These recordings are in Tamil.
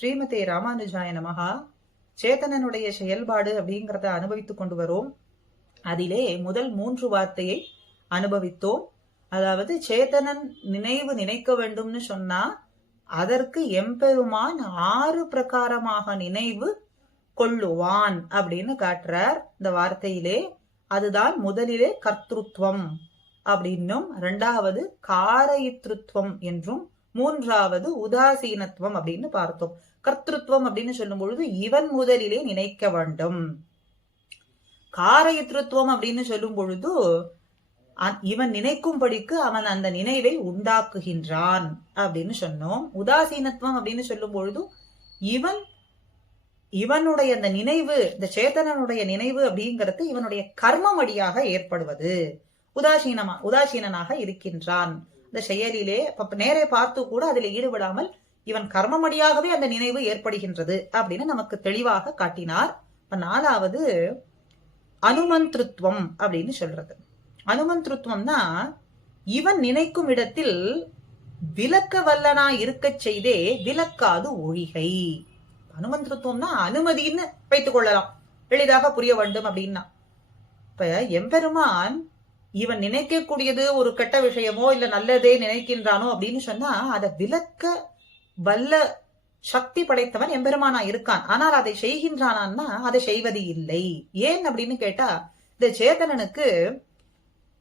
ஸ்ரீமதி ராமானுஜாய நமகா சேத்தனனுடைய செயல்பாடு அப்படிங்கிறத அனுபவித்துக் கொண்டு வரோம். அதிலே முதல் மூன்று வார்த்தையை அனுபவித்தோம். அதாவது சேத்தனன் நினைவு நினைக்க வேண்டும்னு சொன்னா அதற்கு எம்பெருமான் ஆறு பிரகாரமாக நினைவு கொள்ளுவான் அப்படின்னு காட்டுறார் இந்த வார்த்தையிலே. அதுதான் முதலிலே கர்த்திருவம் அப்படின்னும் இரண்டாவது காரயித்ருத்வம் என்றும் மூன்றாவது உதாசீனத்துவம் அப்படின்னு பார்த்தோம். கர்த்தృత్వం அப்படின்னு சொல்லும் பொழுது இவன் முதலிலே நினைக்க வேண்டும். காரயித்ருத்வம் அப்படின்னு சொல்லும் பொழுது இவன் நினைக்கும்படிக்கு அவன் அந்த நினைவை உண்டாக்குகின்றான் அப்படின்னு சொன்னோம். உதாசீனத்துவம் அப்படின்னு சொல்லும் பொழுது இவன் இவனுடைய அந்த நினைவு இந்த சேத்தனனுடைய நினைவு அப்படிங்கிறது இவனுடைய கர்மமடியாக ஏற்படுவது. உதாசீனமா உதாசீனனாக இருக்கின்றான். இந்த செயலிலே நேரே பார்த்து கூட அதில் ஈடுபடாமல் இவன் கர்மமடியாகவே அந்த நினைவு ஏற்படுகின்றது அப்படின்னு நமக்கு தெளிவாக காட்டினார். இப்ப நாலாவது அனுமந்திருத்துவம் அப்படின்னு சொல்றது. அனுமந்திருத்துவம்னா இவன் நினைக்கும் இடத்தில் விளக்க வல்லனா இருக்க செய்தே விளக்காது ஒழிகை. அனுமந்திருத்துவம்னா அனுமதின்னு வைத்துக் கொள்ளலாம். எளிதாக புரிய வேண்டும் அப்படின்னா. இப்ப எம்பெருமான் இவன் நினைக்கக்கூடியது ஒரு கெட்ட விஷயமோ இல்ல நல்லதே நினைக்கின்றானோ அப்படின்னு சொன்னா அதை விளக்க வல்ல சக்தி படைத்தவன் எம்பெருமானா இருக்கான். ஆனால் அதை செய்கின்றானான்னா அதை செய்வது இல்லை. ஏன் அப்படின்னு கேட்டா இந்த சேதனனுக்கு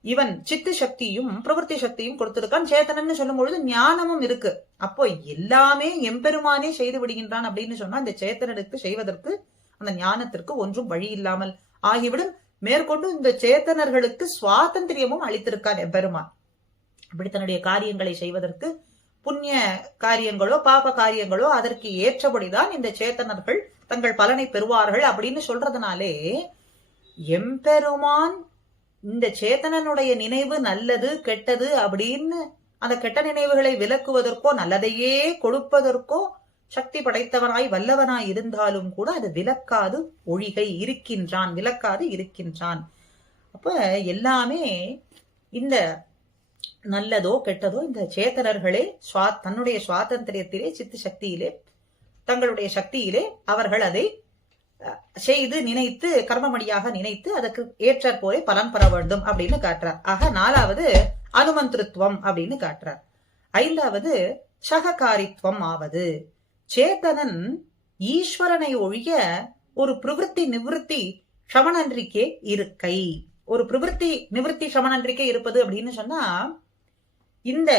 இவன் சித்து சக்தியும் பிரவர்த்தி சக்தியும் கொடுத்திருக்கான். சேத்தனன்னு சொல்லும் பொழுது ஞானமும் இருக்கு. அப்போ எல்லாமே எம்பெருமானே செய்து விடுகின்றான் அப்படின்னு சொன்னா இந்த சேத்தனனுக்கு செய்வதற்கு அந்த ஞானத்திற்கு ஒன்றும் வழி இல்லாமல் ஆகிவிடும். மேற்கொண்டு இந்த சேத்தனர்களுக்கு சுவாதந்திரியமும் அளித்திருக்கான் எம்பெருமான். அப்படி தன்னுடைய காரியங்களை செய்வதற்கு புண்ணிய காரியங்களோ பாப காரியங்களோ அதற்கு ஏற்றபடிதான் இந்த சேத்தனர்கள் தங்கள் பலனை பெறுவார்கள் அப்படின்னு சொல்றதுனாலே எம்பெருமான் இந்த சேத்தனனுடைய நினைவு நல்லது கெட்டது அப்படின்னு அந்த கெட்ட நினைவுகளை விலக்குவதற்கோ நல்லதையே கொடுப்பதற்கோ சக்தி படைத்தவனாய் வல்லவனாய் இருந்தாலும் கூட அது விலக்காது ஒழிகை இருக்கின்றான் விலக்காது இருக்கின்றான். அப்ப எல்லாமே இந்த நல்லதோ கெட்டதோ இந்த சேத்தனர்களே சுவா தன்னுடைய சுவாதந்திரியத்திலே சித்து சக்தியிலே தங்களுடைய சக்தியிலே அவர்கள் அதை அஹ், செய்து நினைத்து கர்மமடியாக நினைத்து அதற்கு ஏற்றாற் போலே பலன் பெற வேண்டும் அப்படின்னு காட்டுறார். ஆக நாலாவது அனுமந்திருத்துவம் அப்படின்னு காட்டுறார். ஐந்தாவது சககாரித்துவம் ஆவது. சேத்தனன் ஈஸ்வரனை ஒழிய ஒரு பிரவிற்த்தி நிவிருத்தி சமநன்றிக்கே இருக்கை. ஒரு பிரவிற்த்தி நிவிருத்தி சமநன்றிக்கே இருப்பது அப்படின்னு சொன்னா இந்த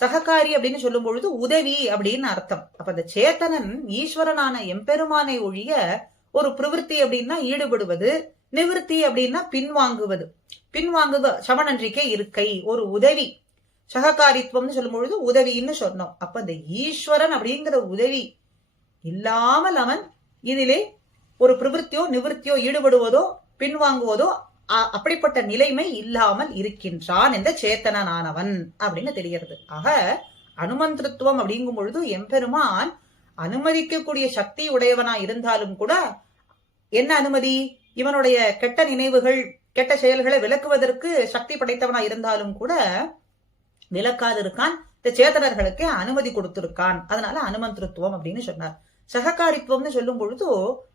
சககாரி அப்படின்னு சொல்லும் பொழுது உதவி அப்படின்னு அர்த்தம். அப்ப அந்த சேத்தனன் ஈஸ்வரனான எம்பெருமானை ஒழிய ஒரு பிரவிற்த்தி அப்படின்னா ஈடுபடுவது நிவிருத்தி அப்படின்னா பின்வாங்குவது. பின்வாங்குவ சமநன்றிக்கே இருக்கை. ஒரு உதவி. சககாரித்துவம்னு சொல்லும் பொழுது உதவின்னு சொன்னோம். அப்ப இந்த ஈஸ்வரன் அப்படிங்கிற உதவி இல்லாமல் அவன் இதிலே ஒரு பிரவிற்த்தியோ நிவிருத்தியோ ஈடுபடுவதோ பின்வாங்குவதோ அ- அப்படிப்பட்ட நிலைமை இல்லாமல் இருக்கின்றான் என்ற சேத்தனனானவன் அப்படின்னு தெரிகிறது. ஆக அனுமந்திருத்துவம் அப்படிங்கும் பொழுது எம்பெருமான் அனுமதிக்கக்கூடிய சக்தி உடையவனா இருந்தாலும் கூட என்ன அனுமதி? இவனுடைய கெட்ட நினைவுகள் கெட்ட செயல்களை விளக்குவதற்கு சக்தி படைத்தவனா இருந்தாலும் கூட விளக்காது இருக்கான் இந்த சேத்தனர்களுக்கு அனுமதி கொடுத்திருக்கான். அதனால அனுமந்திருத்துவம் அப்படின்னு சொன்னார். சககாரித்துவம்னு சொல்லும் பொழுது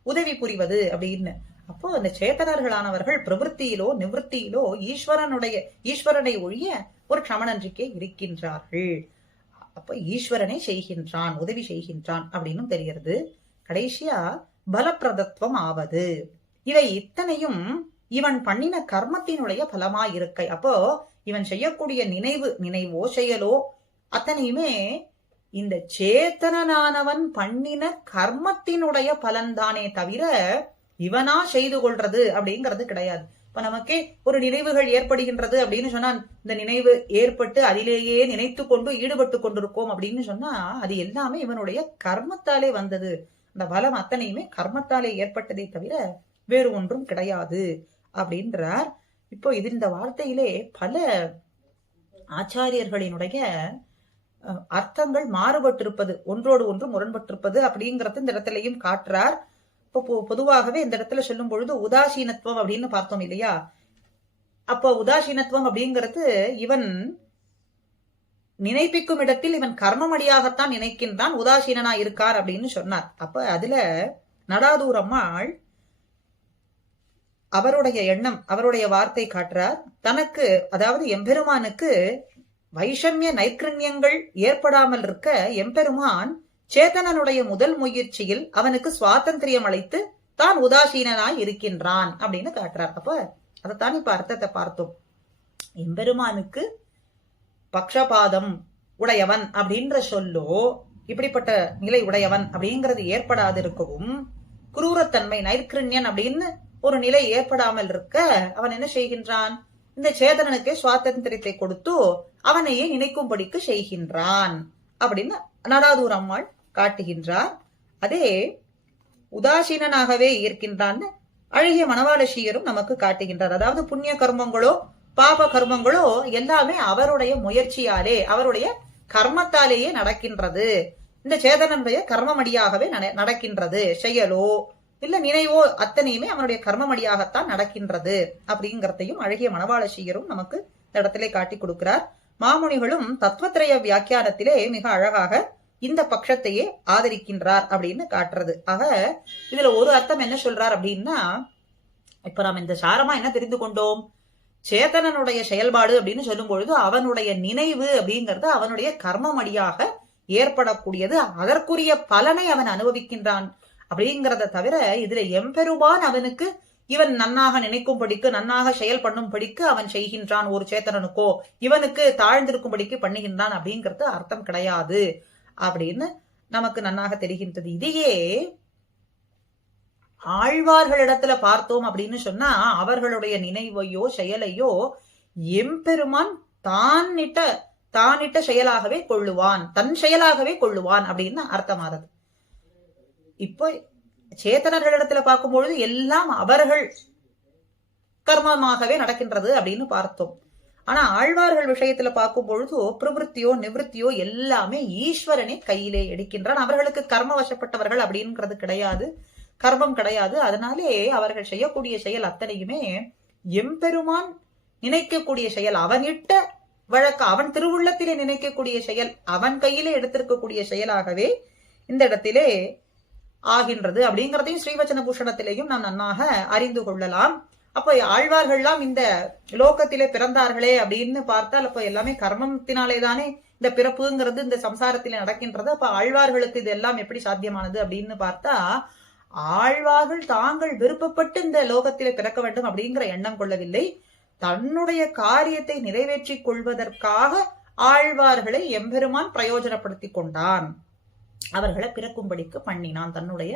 உதவி புரிவது அப்படின்னு. அப்போ அந்த சேத்தனர்களானவர்கள் பிரவൃத்தியிலோ நிவர்த்தியிலோ ஈஸ்வரனுடைய ஈஸ்வரனை ஒழிய ஒரு க்ஷமநன்றிக்கே இருக்கின்றார்கள். அப்ப ஈஸ்வரனை செய்கின்றான் உதவி செய்கின்றான் அப்படின்னும் தெரிகிறது. கடைசியா பலப்பிரதத்துவம் ஆவது. இவை இத்தனையும் இவன் பண்ணின கர்மத்தினுடைய பலமா இருக்கை அப்போ இவன் செய்யக்கூடிய நினைவு நினைவோ செயலோ அத்தனையுமே இந்த சேத்தனனானவன் பண்ணின கர்மத்தினுடைய பலன்தானே தவிர இவனா செய்து கொள்றது அப்படிங்கிறது கிடையாது. இப்ப நமக்கே ஒரு நினைவுகள் ஏற்படுகின்றது அப்படின்னு சொன்னா இந்த நினைவு ஏற்பட்டு அதிலேயே நினைத்து கொண்டு ஈடுபட்டு கொண்டிருக்கோம் அப்படின்னு சொன்னா அது எல்லாமே இவனுடைய கர்மத்தாலே வந்தது. அந்த பலம் அத்தனையுமே கர்மத்தாலே ஏற்பட்டதே தவிர வேறு ஒன்றும் கிடையாது. அப்படின்றார். இப்போ இது இந்த வார்த்தையிலே பல ஆச்சாரியர்களினுடைய அர்த்தங்கள் மாறுபட்டிருப்பது ஒன்றோடு ஒன்று முரண்பட்டிருப்பது அப்படிங்கறது இந்த இடத்துலயும் காட்டுறார். இப்போ பொதுவாகவே இந்த இடத்துல சொல்லும் பொழுது உதாசீனத்துவம் அப்படின்னு பார்த்தோம் இல்லையா? அப்போ உதாசீனத்துவம் அப்படிங்கிறது இவன் நினைப்பிக்கும் இடத்தில் இவன் கர்மமடியாகத்தான் நினைக்கின்றான் உதாசீனனா இருக்கார் அப்படின்னு சொன்னார். அப்ப அதுல நடாதூரம்மாள் அவருடைய எண்ணம் அவருடைய வார்த்தை காட்டுறார். தனக்கு அதாவது எம்பெருமானுக்கு வைஷமிய நைர்கண்யங்கள் ஏற்படாமல் இருக்க எம்பெருமான் சேதனனுடைய முதல் முயற்சியில் அவனுக்கு சுவாதந்திரியம் அளித்து தான் உதாசீனனாய் இருக்கின்றான் அப்படின்னு காட்டுறார். அப்ப அதைத்தான் இப்ப அர்த்தத்தை பார்த்தோம். எம்பெருமானுக்கு பக்ஷபாதம் உடையவன் அப்படின்ற சொல்லோ இப்படிப்பட்ட நிலை உடையவன் அப்படிங்கிறது ஏற்படாது இருக்கவும் குரூரத்தன்மை நைர்கிருண்யன் அப்படின்னு ஒரு நிலை ஏற்படாமல் இருக்க அவன் என்ன செய்கின்றான்? இந்த சேதனனுக்கே சுவாதந்திரத்தை கொடுத்து அவனையே நினைக்கும்படிக்கு செய்கின்றான். அப்படின்னு நடாதூர் அம்மாள் காட்டுகின்றார். அதே உதாசீனனாகவே இருக்கின்றான்னு அழகிய மணவாளசியரும் நமக்கு காட்டுகின்றார். அதாவது புண்ணிய கர்மங்களோ பாப கர்மங்களோ எல்லாமே அவருடைய முயற்சியாலே அவருடைய கர்மத்தாலேயே நடக்கின்றது. இந்த சேதனனுடைய கர்மமடியாகவே நட- நடக்கின்றது. செயலோ இல்ல நினைவோ அத்தனையுமே அவனுடைய கர்மமடியாகத்தான் நடக்கின்றது அப்படிங்கறதையும் அழகிய மணவாளஷியரும் நமக்கு இந்த இடத்திலே காட்டி கொடுக்கிறார். மாமுனிகளும் தத்துவத்திரைய வியாக்கியானத்திலே மிக அழகாக இந்த பட்சத்தையே ஆதரிக்கின்றார் அப்படின்னு காட்டுறது. ஆக இதுல ஒரு அர்த்தம் என்ன சொல்றார் அப்படின்னா இப்ப நாம் இந்த சாரமா என்ன தெரிந்து கொண்டோம்? சேதனனுடைய செயல்பாடு அப்படின்னு சொல்லும் பொழுது அவனுடைய நினைவு அப்படிங்கிறது அவனுடைய கர்மமடியாக ஏற்படக்கூடியது. அதற்குரிய பலனை அவன் அனுபவிக்கின்றான். அப்படிங்கிறத தவிர இதுல எம்பெருமான் அவனுக்கு இவன் நன்னாக நினைக்கும்படிக்கு நன்னாக செயல் பண்ணும்படிக்கு அவன் செய்கின்றான் ஒரு சேத்தனனுக்கோ. இவனுக்கு தாழ்ந்திருக்கும்படிக்கு பண்ணுகின்றான் அப்படிங்கிறது அர்த்தம் கிடையாது. அப்படின்னு நமக்கு நன்னாக தெரிகின்றது. இதையே ஆழ்வார்களிடத்துல பார்த்தோம் அப்படின்னு சொன்னா அவர்களுடைய நினைவையோ செயலையோ எம்பெருமான் தானிட்ட தானிட்ட செயலாகவே கொள்ளுவான் தன் செயலாகவே கொள்ளுவான் அப்படின்னு அர்த்தமாறது இப்போ சேத்தனர்களிடத்துல பார்க்கும்பொழுது எல்லாம் அவர்கள் கர்மமாகவே நடக்கின்றது அப்படின்னு பார்த்தோம். ஆனா ஆழ்வார்கள் விஷயத்துல பார்க்கும் பொழுது பிரவருத்தியோ நிவர்த்தியோ எல்லாமே ஈஸ்வரனே கையிலே எடுக்கின்றான். அவர்களுக்கு கர்ம வசப்பட்டவர்கள் அப்படின்றது கிடையாது. கர்மம் கிடையாது. அதனாலே அவர்கள் செய்யக்கூடிய செயல் அத்தனையுமே எம்பெருமான் நினைக்கக்கூடிய செயல். அவனிட்ட வழக்க அவன் திருவுள்ளத்திலே நினைக்கக்கூடிய செயல் அவன் கையிலே எடுத்திருக்கக்கூடிய செயலாகவே இந்த இடத்திலே ஆகின்றது. அப்படிங்கிறதையும் ஸ்ரீவச்சன பூஷணத்திலேயும் நாம் நன்னாக அறிந்து கொள்ளலாம். அப்போ ஆழ்வார்கள்லாம் இந்த லோகத்திலே பிறந்தார்களே அப்படின்னு பார்த்தால் அப்போ எல்லாமே கர்மத்தினாலே தானே இந்த பிறப்புங்கிறது இந்த சம்சாரத்திலே நடக்கின்றது. அப்ப ஆழ்வார்களுக்கு இது எல்லாம் எப்படி சாத்தியமானது அப்படின்னு பார்த்தா ஆழ்வார்கள் தாங்கள் விருப்பப்பட்டு இந்த லோகத்திலே பிறக்க வேண்டும் அப்படிங்கிற எண்ணம் கொள்ளவில்லை. தன்னுடைய காரியத்தை நிறைவேற்றிக் கொள்வதற்காக ஆழ்வார்களை எம்பெருமான் பிரயோஜனப்படுத்திக் கொண்டான். அவர்களை பிறக்கும்படிக்கு பண்ணினான். தன்னுடைய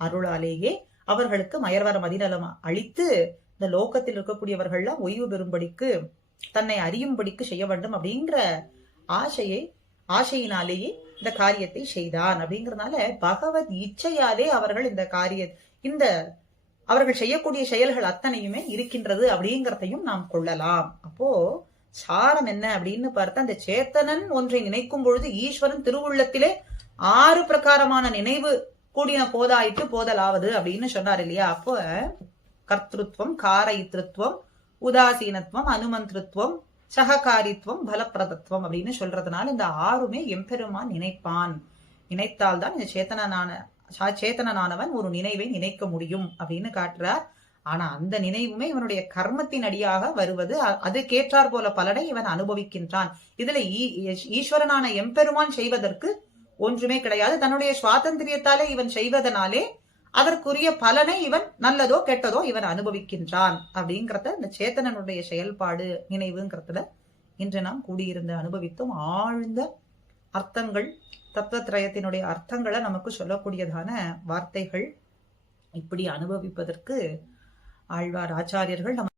அருளாலேயே அவர்களுக்கு மயர்வர மதிநலம் அளித்து இந்த லோகத்தில் இருக்கக்கூடியவர்கள்லாம் ஓய்வு பெறும்படிக்கு தன்னை அறியும்படிக்கு செய்ய வேண்டும் அப்படிங்கிற ஆசையை ஆசையினாலேயே இந்த காரியத்தை செய்தான். அப்படிங்கறதுனால பகவத் இச்சையாலே அவர்கள் இந்த காரிய இந்த அவர்கள் செய்யக்கூடிய செயல்கள் அத்தனையுமே இருக்கின்றது அப்படிங்கறதையும் நாம் கொள்ளலாம். அப்போ சாரம் என்ன அப்படின்னு பார்த்தா அந்த சேத்தனன் ஒன்றை நினைக்கும் பொழுது ஈஸ்வரன் திருவுள்ளத்திலே ஆறு பிரகாரமான நினைவு கூடின போதாயிட்டு போதலாவது அப்படின்னு சொன்னார் இல்லையா? அப்போ கர்த்திருவம் காரயித்திருவம் உதாசீனத்துவம் அனுமந்திருத்துவம் சககாரித்துவம் பலப்பிரதத்துவம் அப்படின்னு சொல்றதுனால இந்த ஆறுமே எம்பெருமான் நினைப்பான். நினைத்தால்தான் இந்த சேத்தனான சேத்தனானவன் ஒரு நினைவை நினைக்க முடியும் அப்படின்னு காட்டுறார். ஆனா அந்த நினைவுமே இவனுடைய கர்மத்தின் அடியாக வருவது அதுக்கேற்றார் போல பலனை இவன் அனுபவிக்கின்றான். இதுல ஈ- ஈஸ்வரனான எம்பெருமான் செய்வதற்கு ஒன்றுமே கிடையாது. தன்னுடைய சுவாதந்திரியத்தாலே இவன் செய்வதனாலே அதற்குரிய பலனை இவன் நல்லதோ கெட்டதோ இவன் அனுபவிக்கின்றான். அப்படிங்கிறத இந்த சேத்தனனுடைய செயல்பாடு நினைவுங்கிறதுல இன்று நாம் கூடியிருந்து அனுபவித்தும். ஆழ்ந்த அர்த்தங்கள் தத்துவத்திரயத்தினுடைய அர்த்தங்களை நமக்கு சொல்லக்கூடியதான வார்த்தைகள் இப்படி அனுபவிப்பதற்கு ஆழ்வார் ஆச்சாரியர்கள் நம்ம